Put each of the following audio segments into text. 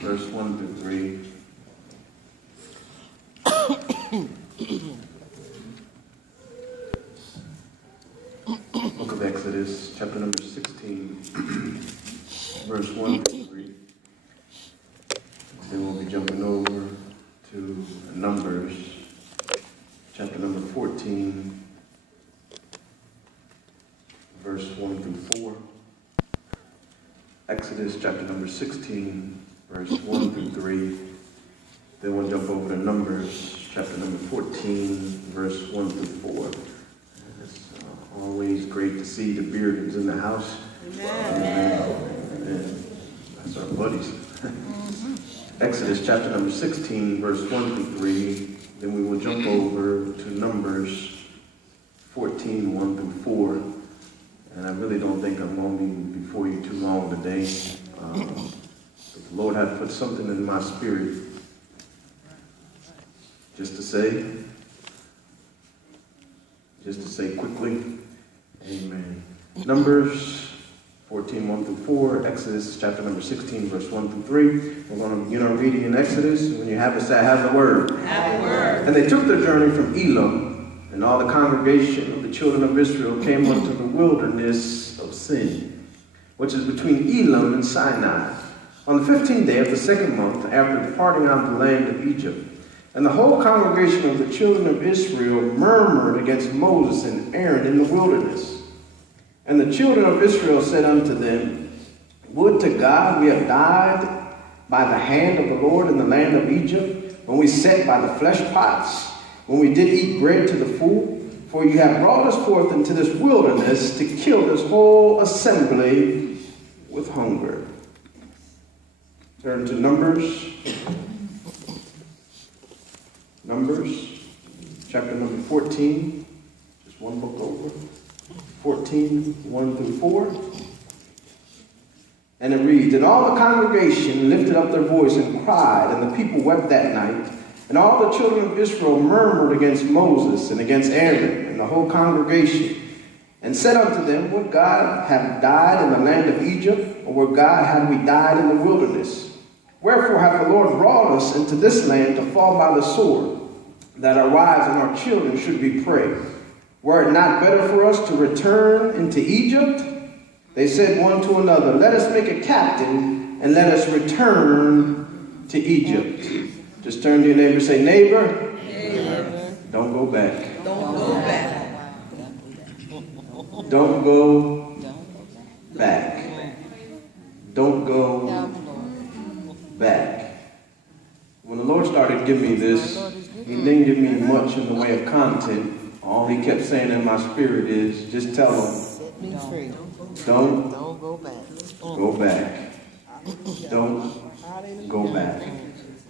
verse 1 through 3. Book of Exodus, chapter number 16, verse 1 through 3. Then we'll be jumping over to Numbers, chapter number 14, verse 1 through 4. Exodus, chapter number 16, verse 1 through 3. Then we'll jump over to Numbers, chapter number 14, verse 1 through 4. It's always great to see the Beardens in the house. Amen. Amen. That's our buddies. Exodus, chapter number 16, verse 1 through 3. Then we will jump over to Numbers 14, 1 through 4. And I really don't think I'm going to be before you too long today. The Lord had put something in my spirit just to say quickly, amen. Numbers 14, 1 through 4, Exodus chapter number 16, verse 1 through 3. We're going to begin our reading in Exodus. When you have it, say, have the word. Have the word. And they took their journey from Elim, and all the congregation of the children of Israel came unto the wilderness of Sin, which is between Elim and Sinai, on the 15th day of the second month, after departing out of the land of Egypt. And the whole congregation of the children of Israel murmured against Moses and Aaron in the wilderness. And the children of Israel said unto them, would to God we have died by the hand of the Lord in the land of Egypt, when we sat by the flesh pots, when we did eat bread to the full. For you have brought us forth into this wilderness to kill this whole assembly with hunger. Turn to Numbers, chapter number 14, just one book over, 14, 1 through 4. And it reads, and all the congregation lifted up their voice and cried, and the people wept that night. And all the children of Israel murmured against Moses and against Aaron and the whole congregation, and said unto them, would God have died in the land of Egypt, or would God have we died in the wilderness? Wherefore hath the Lord brought us into this land to fall by the sword, that our wives and our children should be prey? Were it not better for us to return into Egypt? They said one to another, let us make a captain, and let us return to Egypt. Just turn to your neighbor and say, neighbor, don't go back. Don't go back. Don't go back. Don't go back. When the Lord started giving me this, he didn't give me much in the way of content. All he kept saying in my spirit is, just tell them, don't go back. Don't go back.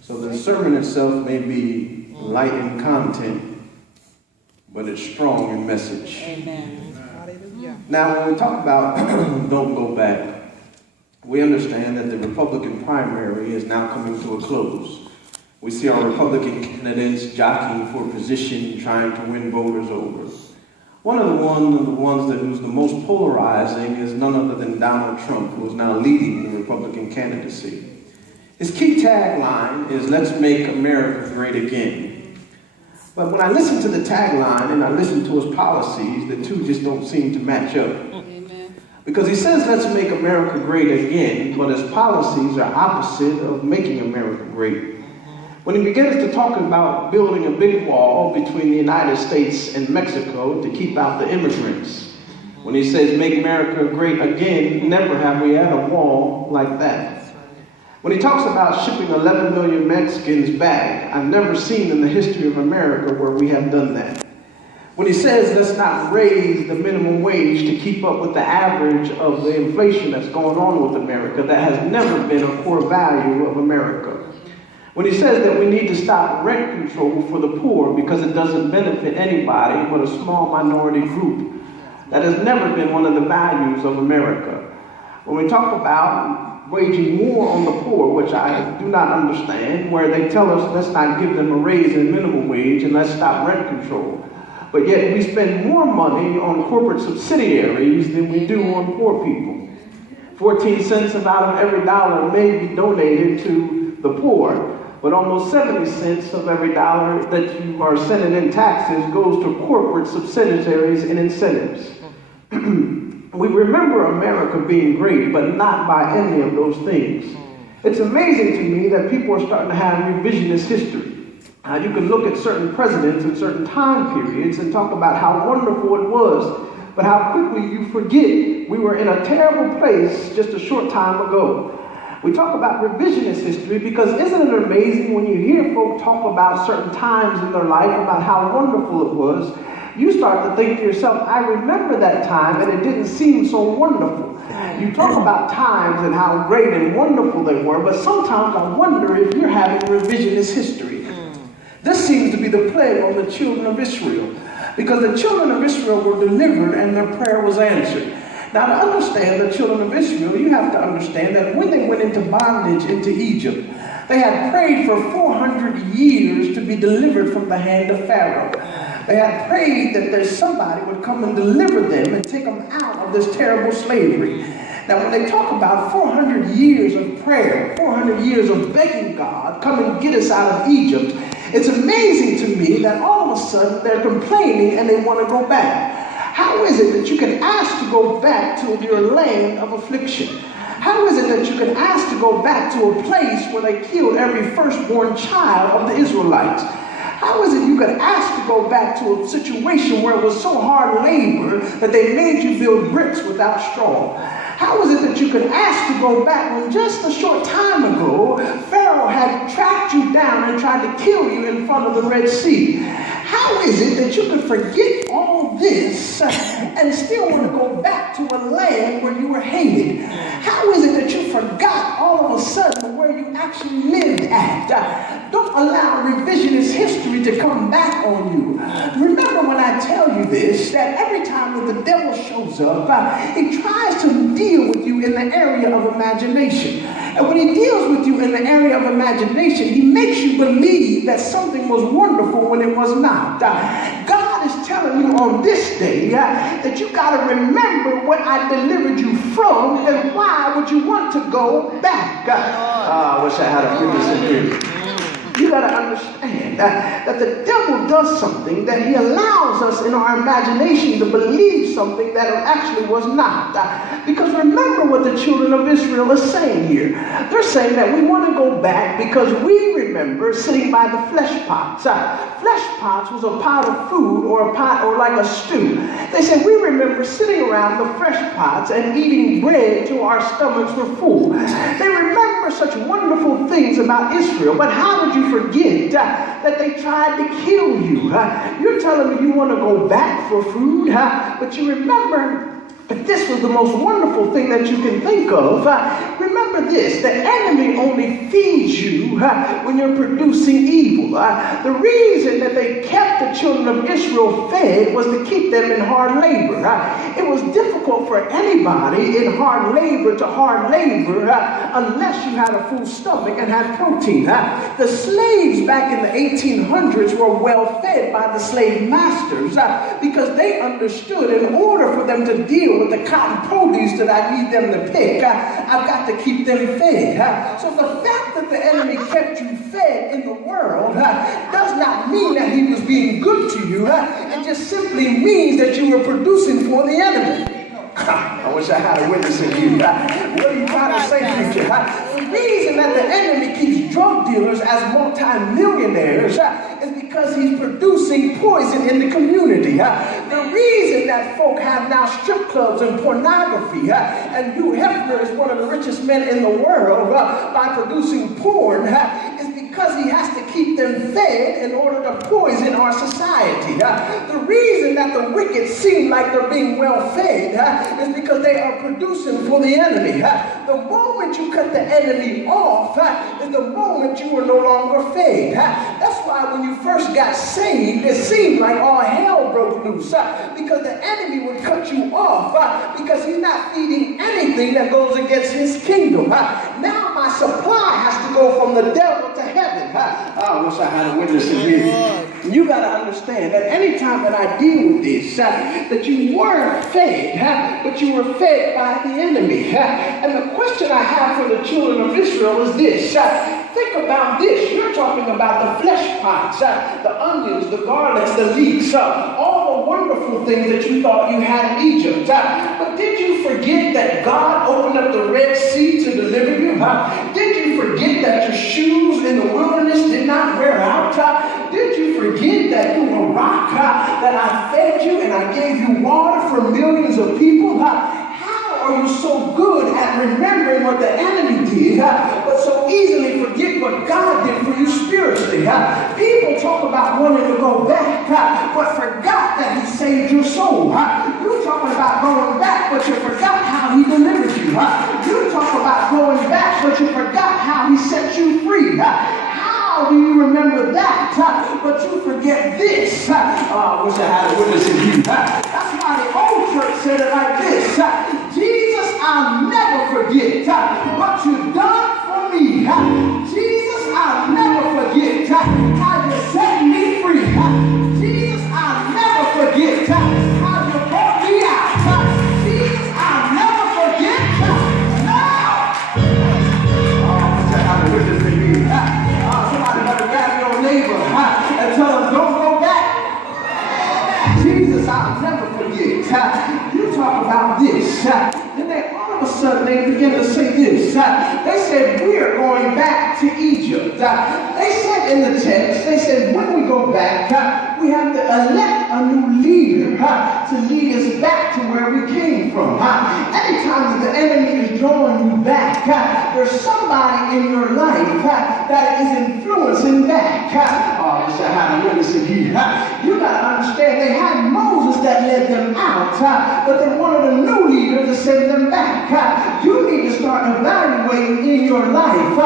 So the sermon itself may be light in content, but it's strong in message. Amen. Now, when we talk about don't go back, we understand that the Republican primary is now coming to a close. We see our Republican candidates jockeying for position, trying to win voters over. One of the ones that was the most polarizing is none other than Donald Trump, who is now leading the Republican candidacy. His key tagline is, let's make America great again. But when I listen to the tagline and I listen to his policies, the two just don't seem to match up. Amen. Because he says, let's make America great again, but his policies are opposite of making America great. When he begins to talk about building a big wall between the United States and Mexico to keep out the immigrants, when he says make America great again, never have we had a wall like that. When he talks about shipping 11 million Mexicans back, I've never seen in the history of America where we have done that. When he says let's not raise the minimum wage to keep up with the average of the inflation that's going on with America, that has never been a core value of America. When he says that we need to stop rent control for the poor because it doesn't benefit anybody but a small minority group, that has never been one of the values of America. When we talk about waging war on the poor, which I do not understand, where they tell us let's not give them a raise in minimum wage and let's stop rent control. But yet we spend more money on corporate subsidiaries than we do on poor people. 14 cents out of every dollar may be donated to the poor, but almost 70 cents of every dollar that you are sending in taxes goes to corporate subsidiaries and incentives. We remember America being great, but not by any of those things. It's amazing to me that people are starting to have revisionist history. You can look at certain presidents in certain time periods and talk about how wonderful it was, but how quickly you forget we were in a terrible place just a short time ago. We talk about revisionist history because isn't it amazing when you hear folk talk about certain times in their life, about how wonderful it was, you start to think to yourself, I remember that time and it didn't seem so wonderful. You talk about times and how great and wonderful they were, but sometimes I wonder if you're having revisionist history. This seems to be the plague on the children of Israel, because the children of Israel were delivered and their prayer was answered. Now, to understand the children of Israel, you have to understand that when they went into bondage into Egypt, they had prayed for 400 years to be delivered from the hand of Pharaoh. They had prayed that somebody would come and deliver them and take them out of this terrible slavery. Now, when they talk about 400 years of prayer, 400 years of begging God, come and get us out of Egypt, it's amazing to me that all of a sudden they're complaining and they want to go back. How is it that you can ask to go back to your land of affliction? How is it that you can ask to go back to a place where they killed every firstborn child of the Israelites? How is it you could ask to go back to a situation where it was so hard labor that they made you build bricks without straw? How is it that you could ask to go back when just a short time ago, Pharaoh had tracked you down and tried to kill you in front of the Red Sea? How is it that you could forget all this and still want to go back to a land where you were hated? How is it that you forgot all of a sudden where you actually lived at? Don't allow revisionist history to come back on you. Remember when I tell you this, that every time that the devil shows up, he tries to deal with you in the area of imagination. And when he deals with you in the area of imagination, he makes you believe that something was wonderful when it was not. God is telling you on this day that you got to remember what I delivered you from, and why would you want to go back? I wish I had a witness in here. You got to understand that the devil does something, that he allows us in our imagination to believe something that it actually was not. Because remember what the children of Israel are saying here. They're saying that we want to go back because we remember sitting by the flesh pots. Flesh pots was a pot of food, or a pot, or like a stew. They said we remember sitting around the fresh pots and eating bread till our stomachs were full. They remember such wonderful things about Israel, but how did you forget that they tried to kill you? You're telling me you want to go back for food, but you remember that this was the most wonderful thing that you can think of. Remember this, the enemy only feeds you when you're producing evil. The reason that they kept the children of Israel fed was to keep them in hard labor. It was difficult for anybody in hard labor to hard labor unless you had a full stomach and had protein. The slaves back in the 1800s were well fed by the slave masters because they understood in order for them to deal with the cotton produce that I need them to pick, I've got to keep them fed. So the fact that the enemy kept you fed in the world does not mean that he was being good to you. It just simply means that you were producing for the enemy. I wish I had a witness in you. What are you trying to say, preacher? The reason that the enemy keeps drug dealers as multi-millionaires is because he's producing poison in the community. The reason that folk have now strip clubs and pornography, and Hugh Hefner is one of the richest men in the world by producing porn, is because he has to keep them fed in order to poison our society. The reason that the wicked seem like they're being well fed is because they are producing for the enemy. The moment you cut the enemy off is the moment you are no longer fed. That's why when you first got saved, it seemed like all hell broke loose because the enemy would cut you off because he's not feeding anything that goes against his kingdom. Now my supply has to go from the devil to heaven. I wish I had a witness in here. You got to understand that anytime that I deal with this, that you weren't fed, but you were fed by the enemy. And the question I have for the children of Israel is this. Think about this. You're talking about the flesh pots, the onions, the garlics, the leeks, all the wonderful things that you thought you had in Egypt. But did you forget that God opened up the Red Sea to deliver you? Did you forget that your shoes in the wilderness did not wear out? Did you forget that you were a rock, that I fed you and I gave you water for millions of people? How are you so good at remembering what the enemy did, but so easily forget what God did for you spiritually? People talk about wanting to go back, but forgot that he saved your soul. You're talking about going back, but you forgot how he delivered you. You talk about going back, but you forgot how he set you free. How do you remember that, but you forget this? I wish I had a witness in you. That's why the old church said it like this. Jesus, I'll never forget what you've done for me. Jesus, I'll never forget how you set me free. Jesus, I'll never forget how you brought me out. Jesus, I'll never forget. Somebody better grab your neighbor and tell them, don't go back. Jesus, I'll never forget. You talk about this. And then all of a sudden they begin to say this. They said, we are going back to Egypt. They said in the text, they said, when we go back, we have to elect a new leader to lead us back to where we came from. Anytime that the enemy is drawing you back, there's somebody in your life that is influencing back. Oh, I wish I had a witness in here. You got to understand, they had Moses that led them out, but they wanted a new leader to send them back. You need to start evaluating in your life,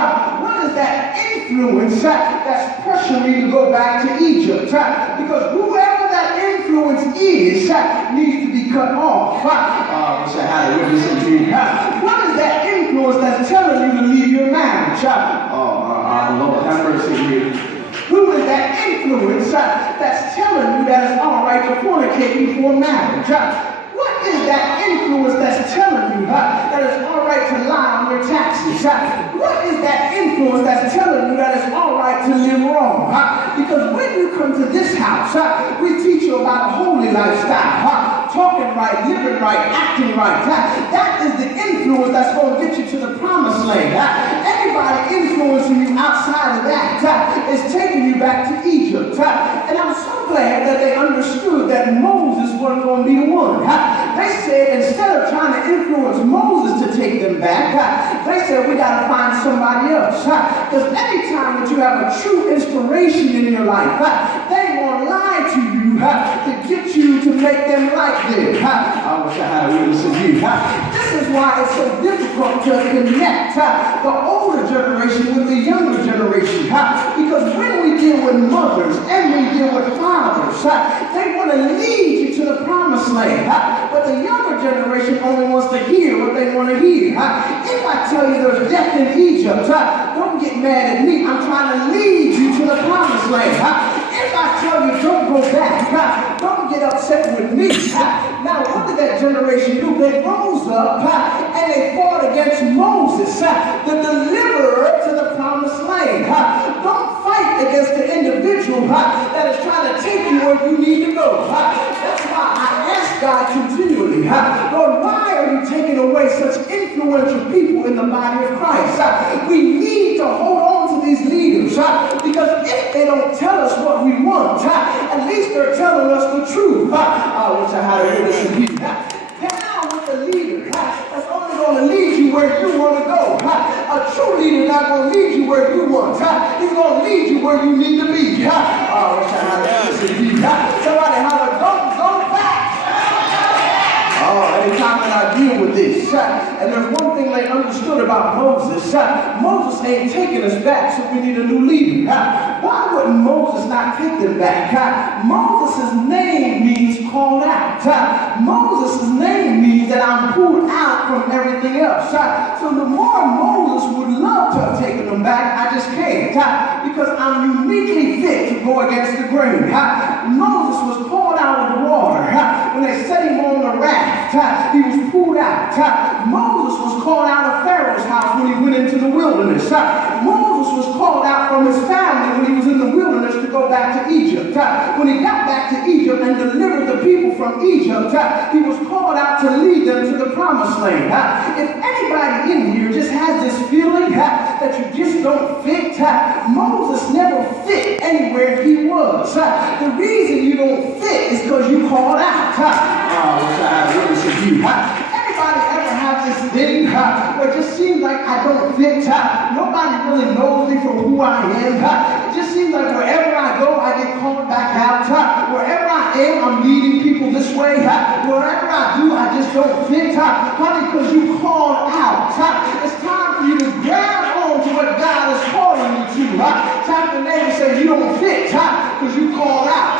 what is that influence that's pressuring you to go back to Egypt? Because whoever that influence is needs to be cut off. I wish I had a witness in here. What is that influence that's telling you to leave your marriage? Lord, have mercy here. Who is that influence that's telling you that it's all right to fornicate before marriage? What is that influence that's telling you that it's all right to lie on your taxes? What is that influence that's telling you that it's all right to live wrong? Because when you come to this house, we teach you about a holy lifestyle, talking right, living right, acting right. That is the influence that's going to get you to the promised land. Anybody influencing you outside of that is taking you back to Egypt. And I'm so glad that they understood that Moses wasn't going to be the one. They said instead of trying to influence Moses to take them back, they said we got to find somebody else. Because anytime that you have a true inspiration in your life, they won't lie to you to get you to make them like them. I wish I had a witness of you. This is why it's so difficult to connect the older generation with the younger generation. Because when we deal with mothers and we deal with fathers, they want to lead you to the promised land. But the younger generation only wants to hear what they want to hear. If I tell you there's death in Egypt, don't get mad at me. I'm trying to lead you to the promised land. If I tell you don't go back, don't get upset with me. Now, what did that generation do? They rose up and they fought against Moses, the deliverer to the promised land. Don't fight against the individual that is trying to take you where you need to go. That's why I ask God continually, Lord, why are you taking away such influential people in the body of Christ? We need to hold on to these leaders because if they don't tell us what we want, at least they're telling us the truth. I wish I had a witness in here. Get down with the leader that's only going to lead you where you want to go. A true leader is not going to lead you where you want. He's going to lead you where you need to be. I wish I had a witness in here. Somebody holler, don't go back. Anytime that I deal with this, and there's one thing they understood about Moses, Moses ain't taking us back, so we need a new leader. Why wouldn't Moses not take them back? Moses' name means called out. Moses' name means that I'm pulled out from everything else. So the more Moses would love to have taken them back, I just can't, because I'm uniquely fit to go against the grain. Moses was pulled out of the water. When they set him on the raft, he was pulled out. Moses was called out of Pharaoh's house when he went into the wilderness. Moses was called from his family when he was in the wilderness to go back to Egypt. When he got back to Egypt and delivered the people from Egypt, he was called out to lead them to the promised land. If anybody in here just has this feeling that you just don't fit, Moses never fit anywhere he was. The reason you don't fit is because you called out. I wish I had a witness of you. Anybody ever have this thing where it just seems like I don't fit? Nobody really knows me for who I am. It just seems like wherever I go, I get called back out. Wherever I am, I'm leading people this way. Wherever I do, I just don't fit. Honey, because you called out. It's time for you to grab on to what God is calling you to. Tap the neighbor and say, you don't fit because you called out.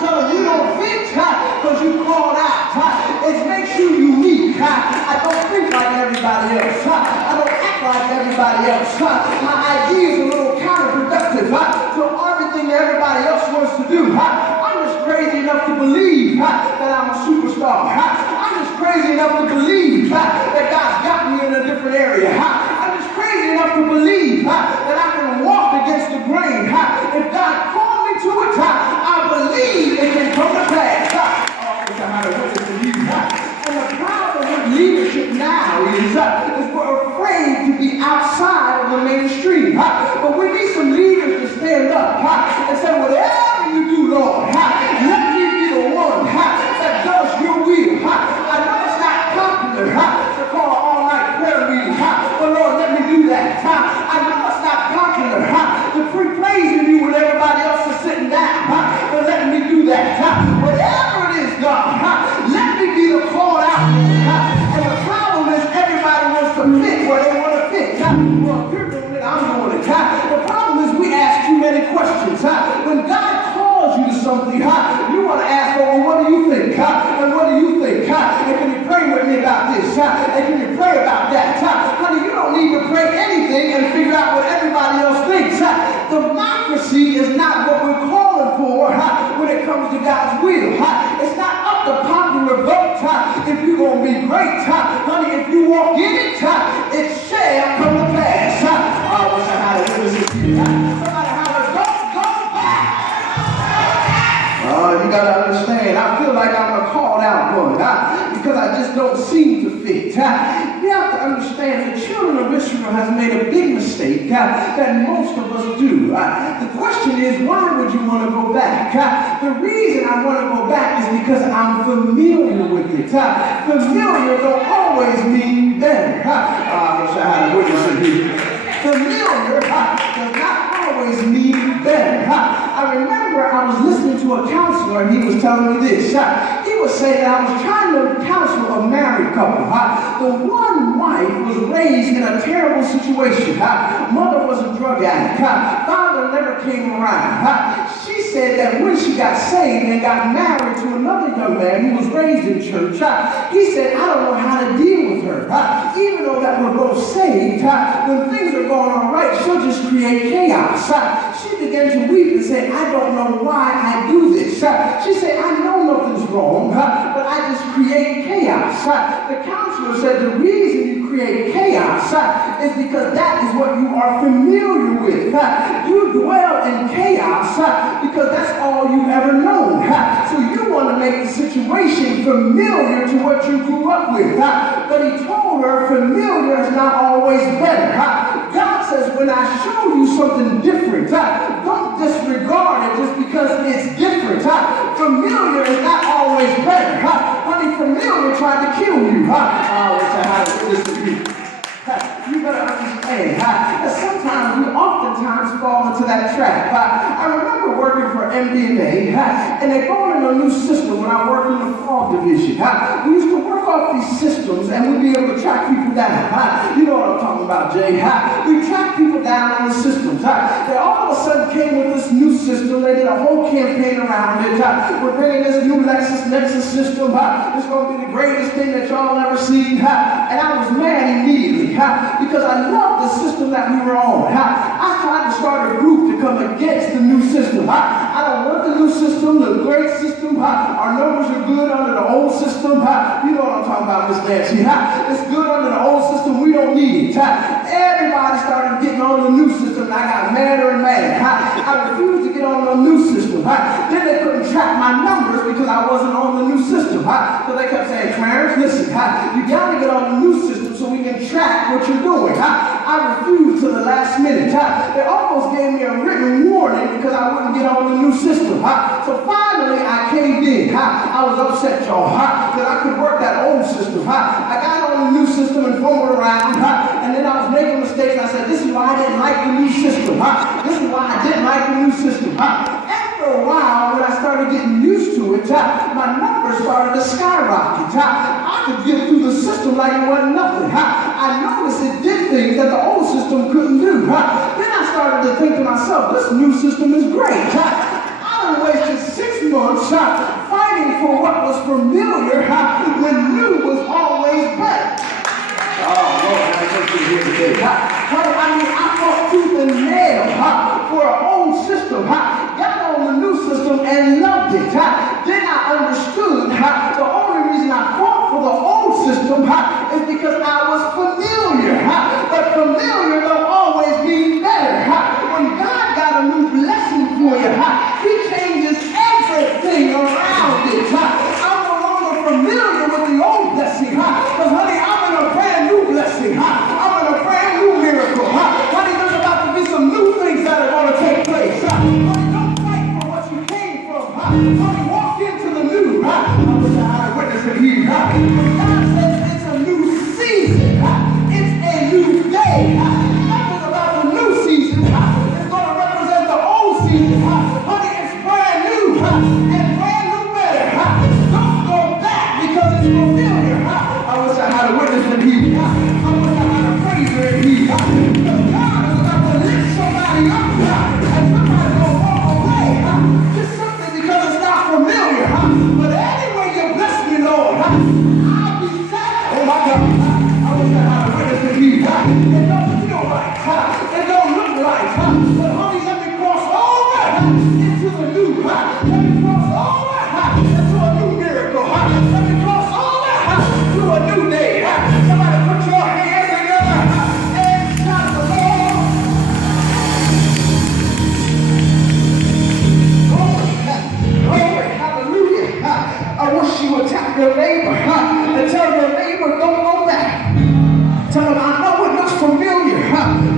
So you don't fit because you called out. It makes you unique. I don't think like everybody else. I don't act like everybody else. My idea is a little counterproductive to everything that everybody else wants to do. I'm just crazy enough to believe that I'm a superstar. I'm just crazy enough to believe that God's got me in a different area. I'm just crazy enough to believe that I can walk against the grain. If God called me to it, I believe it can come to pass. And the problem with leadership now is we're afraid to be outside of the mainstream. But we need some leaders to stand up and say, whatever you do, Lord, let me be the one that does your will. I know it's not popular to call an all-night prayer meeting, but Lord, let me do that. I know it's not popular to pre-praising you when everybody else is sitting down, but let me do that. Whatever it is, God, let me be the called out. And the problem is everybody wants to fit where they want to fit. Well, you're doing it, I'm doing it. The problem is we ask too many questions. When God calls you to something, you want to ask, well, what do you think? And what do you think? And can you pray with me about this? And can you pray about that? Honey, you don't need to pray anything and figure out what everybody else thinks. Democracy is not what we're calling for when it comes to God's will. It's not up to popular vote if you're going to be great. Honey, if you walk in it, it shall come to pass. I wish I had a witness of you. Somebody holler, go back. You got to understand, I feel like I'm a called out one because I just don't seem to fit. You have to understand the children of Israel has made a big mistake that most of us do. The question is, why would you want to go back? The reason I want to go back is because I'm familiar with it. Familiar don't always mean better. I wish I had a witness of you. Familiar does not always mean better. I remember I was listening to a counselor and he was telling me this. He was saying that I was trying to counsel a married couple. The one wife was raised in a terrible situation. Mother was a drug addict. Father never came around. She said that when she got saved and got married to another young man who was raised in church, he said, I don't know how to deal with her. Even though that we're both saved, when things are going all right, she'll just create chaos. She began to weep and say, I don't know why I do this. She said, I know nothing's wrong, but I just create chaos. The counselor said the reason you create chaos is because that is what you are familiar with. You dwell in chaos because that's all you've ever known. So you want to make the situation familiar to what you grew up with. But he told her familiar is not always better. God says when I show you something different, don't disregard it just because it's different. Familiar is not always better. Honey, familiar tried to kill you. I wish I had a witness of you. You better understand that sometimes we oftentimes fall into that trap. I remember working for MDNA, and they're going in a new system when I worked in the fraud division. We used to work off these systems, and we'd be able to track people down. You know what I'm talking about, Jay. We track people down on the systems. They all of a sudden came with this new system. They did a whole campaign around it. We're bringing this new Nexus system. It's going to be the greatest thing that y'all ever seen. And I was mad immediately. Because I love the system that we were on. I tried to start a group to come against the new system. I don't want the new system, the great system. Our numbers are good under the old system. You know what I'm talking about, Miss Nancy. It's good under the old system. We don't need it. Everybody started getting on the new system, and I got madder and madder. Then they couldn't track my numbers because I wasn't on the new system. So they kept saying, Clarence, listen, you got to get on the new system so we can track what you're doing. I refused to the last minute. They almost gave me a written warning because I wouldn't get on the new system. So finally, I caved in. I was upset, y'all, that I could work that old system. I got on the new system and fumbled around, and then I was making mistakes. I said, this is why I didn't like the new system. This is why I didn't like the new system. After a while, when I started getting used to it, my numbers started to skyrocket. I could get through the system like it wasn't nothing. I noticed it did things that the old system couldn't do. Then I started to think to myself, this new system is great. I wasted 6 months fighting for what was familiar when new was always better. Oh, Lord, I just here today. I fought tooth and nail for an old system. Got on the new system and loved it. Then I understood the only reason I fought for the old system is because I was familiar. But familiar don't always mean better. When God got a new blessing for you, He changes everything around it. I'm no longer familiar with the old blessing. Because, honey, I'm in a brand new blessing. I'm in a brand new miracle. Honey, there's about to be some new things that are going to take place. Honey, don't fight for what you came from. Honey, walk into the new. I wish I had a witness in here. God says it's a new season. It's a new day. Nothing about the new season is going to represent the old season. Honey, it's brand new and brand new better. Don't go back because it's familiar. I wish I had a witness in here. I wish I had a praiser in here. Because God is about to lift somebody up and somebody's going to walk away. Just something because it's not familiar. But anyway you bless me, Lord, I'll be sad. Oh my God. I wish I had a witness in here. It doesn't feel right. It don't look right. But honey, let me cross over into the new. Let me cross over into a new miracle. Let me cross over to a new day. Somebody put your hands together and shout the Lord. Glory, hallelujah. I wish you would tap your neighbor and tell your neighbor, don't go back. Tell him, I know it looks familiar,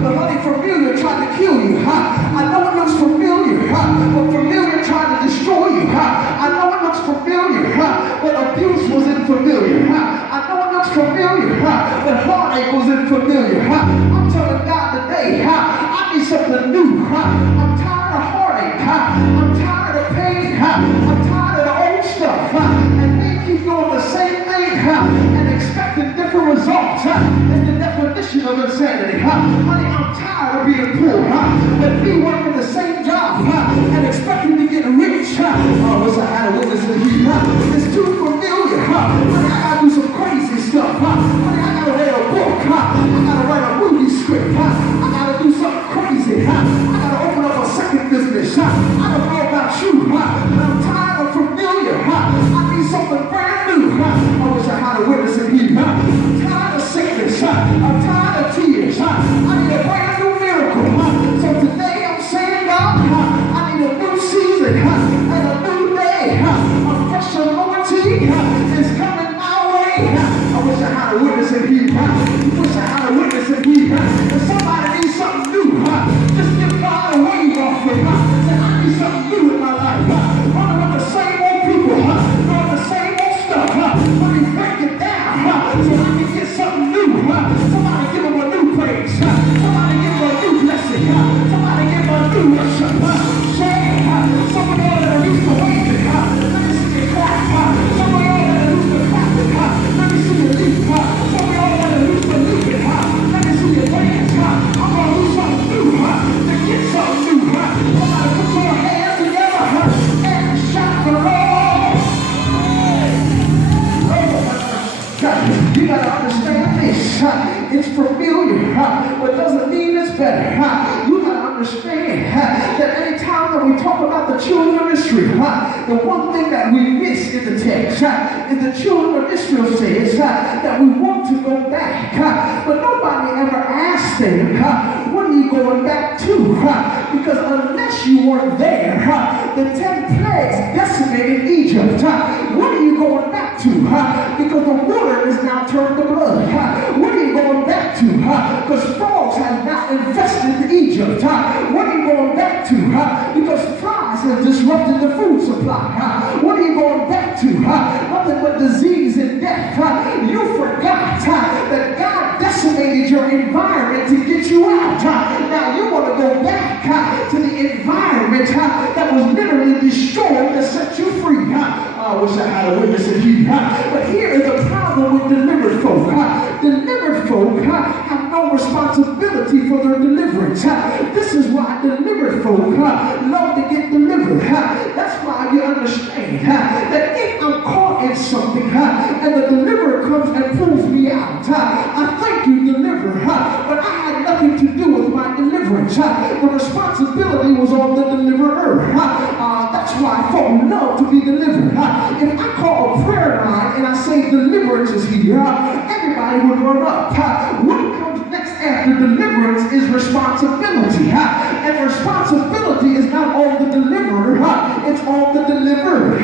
but honey, familiar tried to kill you. I know it looks familiar, but familiar tried to destroy you. I know it looks familiar, but abuse wasn't familiar. I know it looks familiar, but heartache wasn't familiar. I'm telling God today, I need something new. I'm tired of heartache. I'm tired of pain. I'm tired of the old stuff. And they keep doing the same thing and expecting different results. It's the definition of insanity. Honey, I'm tired of being poor. But me working the same job and expecting to get rich. Oh, wish I had a witness in here. It's too familiar. Honey, I gotta do some crazy stuff. Honey, I gotta write a book. I gotta write a movie script. I gotta do something crazy. I gotta open up a second business. I don't know about you, but I'm tired of familiar. I need something brand new. I wish I had a witness in here. I'm tired of sickness. I'm tired of tears. I need a brand new miracle. So today I'm saying, God, I need a new season and a new day. A fresh anointing is coming my way. I wish I had a witness in here. I wish I had a witness in here. If somebody needs something new, just give God a wave off it. Say, I need something new in my life. Running with the same old people, doing the same old stuff. Let me break it down so I can get something new. Somebody give them a new praise. Somebody give them a new blessing. Somebody give them a new worship. Some of y'all that are used to waving, let me see you clap. Some of y'all that are used to clapping, let me see you leap. Some of y'all that are used to leaping, let me see you dance. I'm going to do something new to get something new. Somebody put your hands together and shout the Lord. You got to understand this. It's familiar, but doesn't mean it's better. You got to understand that anytime time we talk about the children of Israel, the one thing that we miss in the text is the children of Israel says that we want to go back. But nobody ever asked them, what are you going back to? Because unless you weren't there, the 10 plagues decimated Egypt. What are you going back to? Because the water is now turned to blood. What are you going back to? Because frogs have now infested Egypt. What are you going back to? Because flies have disrupted the food supply. What are you going back to? Nothing but disease and death. You forgot that God decimated your environment to get you out. Now you want to go back to the environment that was literally destroyed to set you free. I wish I had a witness in here. But here is the problem with delivered folk. Delivered folk have no responsibility for their deliverance. This is why delivered folk love to get delivered. That's why you understand that if I'm caught in something and the deliverer comes and pulls me out, I thank you, deliverer, but I had nothing to do with my deliverance. The responsibility was on the deliverer. That's why folk love to be delivered. If I call a prayer line and I say deliverance is here, everybody would run up. What comes next after deliverance is responsibility. And responsibility is not on the deliverer, it's on the deliverer.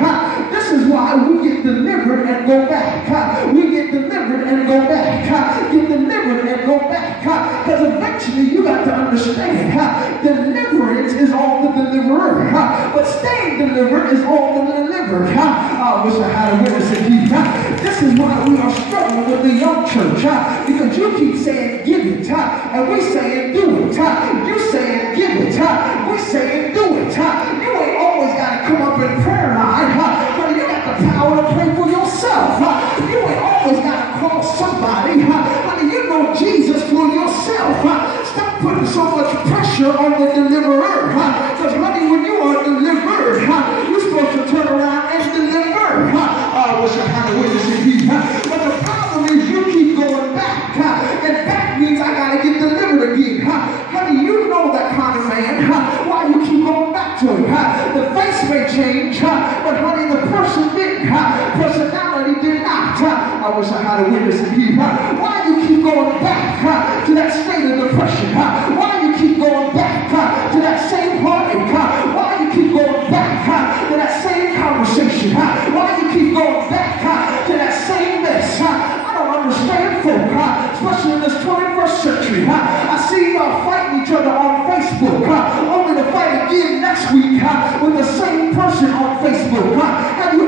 This is why we get delivered and go back. We get delivered and go back. Get delivered and go back. Because eventually you got to understand, deliverance is on the deliverer, but staying delivered is on the delivered. I wish I had a witness in here. This is why we are struggling with the young church, because you keep saying give it, and we saying do it. You saying give it, we saying do it. You ain't always got to come up in prayer line, but you got the power to pray for yourself. You ain't always got to call somebody. You know Jesus for yourself. Stop putting so much pressure on the deliverer, because honey, when you are delivered, you're supposed to turn around and deliver. I wish I had a witness in here. But the problem is you keep going back, and that means I got to get delivered again. Honey, you know that kind of man. Why you keep going back to him? The face may change, but honey, the person didn't. Personality did not. I wish I had a witness in here. Why you keep going back to that state of depression? Why you keep going back to that same heartache? Why you keep going back to that same conversation? Why you keep going back to that same mess? I don't understand folk, especially in this 21st century. I see y'all fighting each other on Facebook, only to fight again next week with the same person on Facebook. Have you